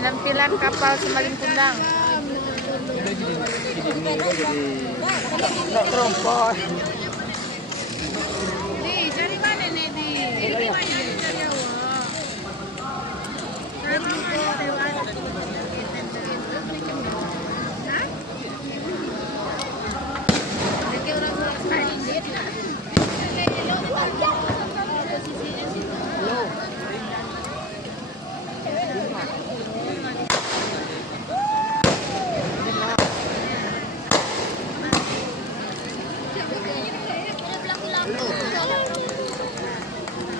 penampilan kapal Semaling Kundang. Nak terompah. Nih, cari mana nih, Di? Ini mana yang cari awak? Cari Hah? Lagi orang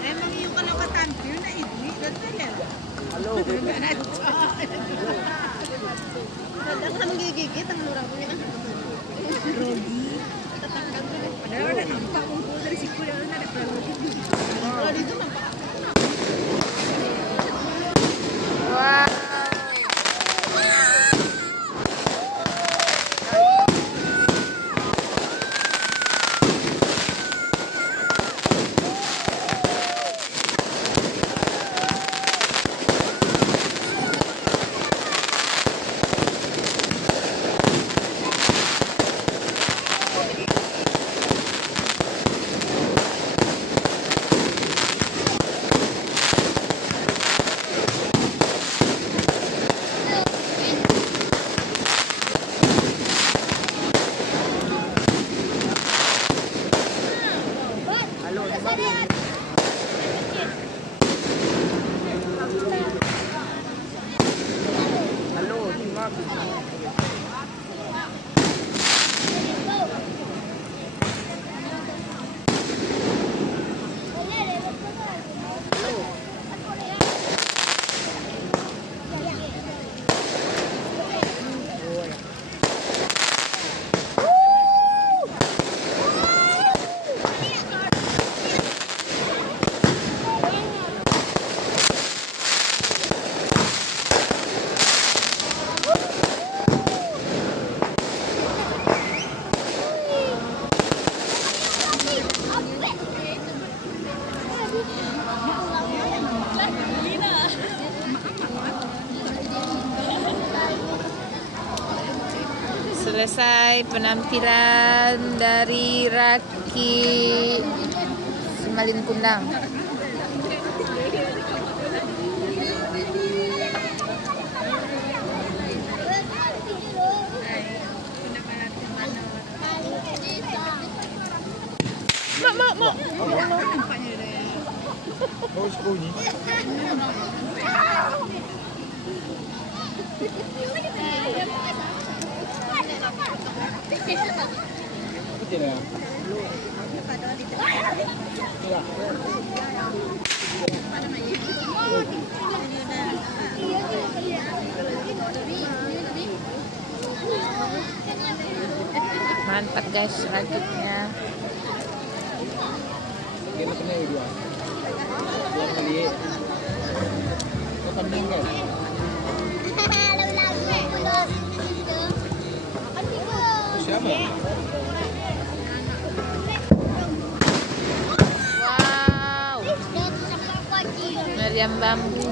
emang yung kalau katantri na idli, ganyan. Halo. Kadang kan gigit ang lurang ko yan. Rogi. Tatangkad ko. Padahal wala nampak kung po dari siku na nagkarogi. Kalau dito nampak. Wow. Selesai penampilan dari Raki Semaling Kundang. Mak. Mau sembunyi. Tidak. Mantap guys, rakitnya. Kita kena dua. Dua kali. Kau pandang kan? Siapa? Wow. Meriam bambu.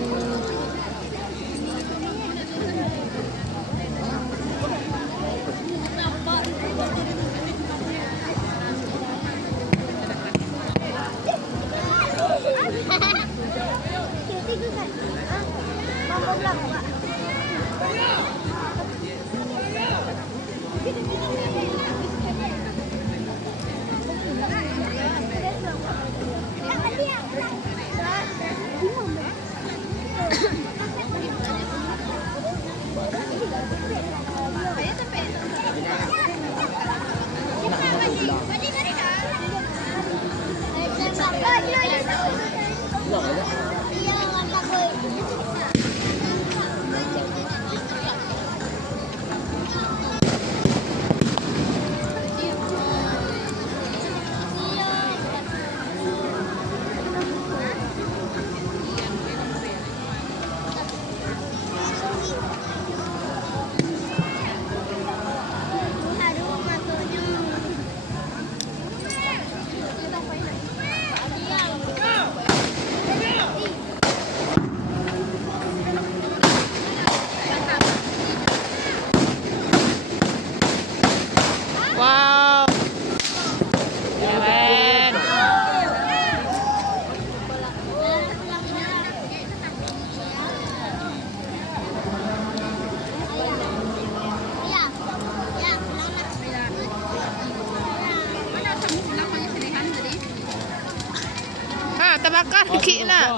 Kiki na.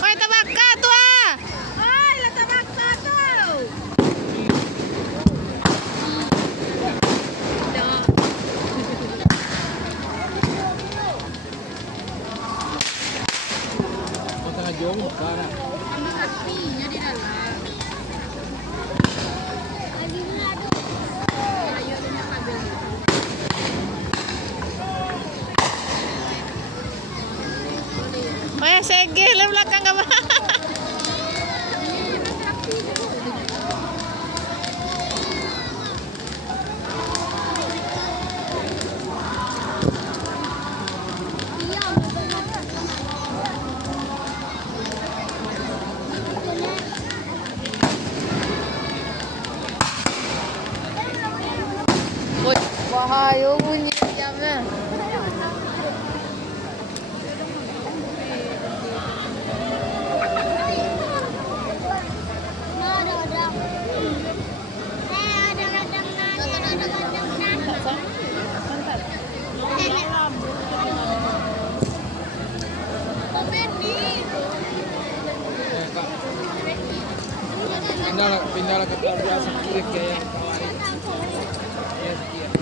Oi, tabak ka to ah. Ay, latabak ka to! Ang tanga jong, sana. Ano artinya di dalam? Ayo din yung kabel. Oh ya, sige, lang belakang ka ba? Bahaya bunyi jamnya. Pindah lah ke biasa klik kayak yang kemarin. Ya, sekian.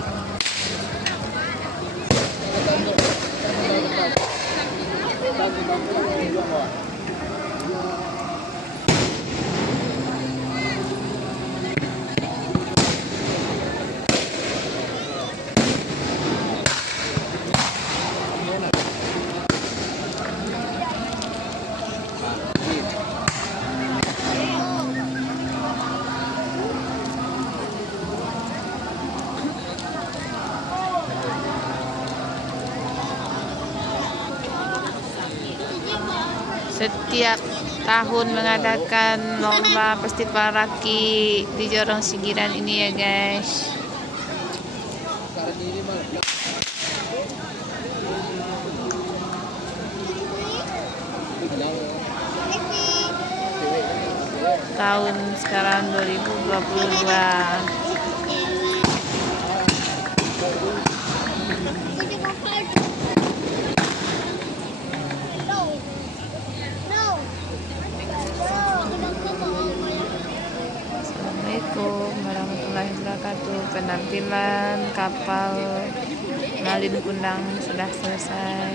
Setiap tahun mengadakan lomba festival raki di Jorong Singgiran ini ya guys. Sekarang ini mah Tahun sekarang 2022. Assalamualaikum warahmatullahi wabarakatuh. Penampilan kapal Malin Kundang sudah selesai.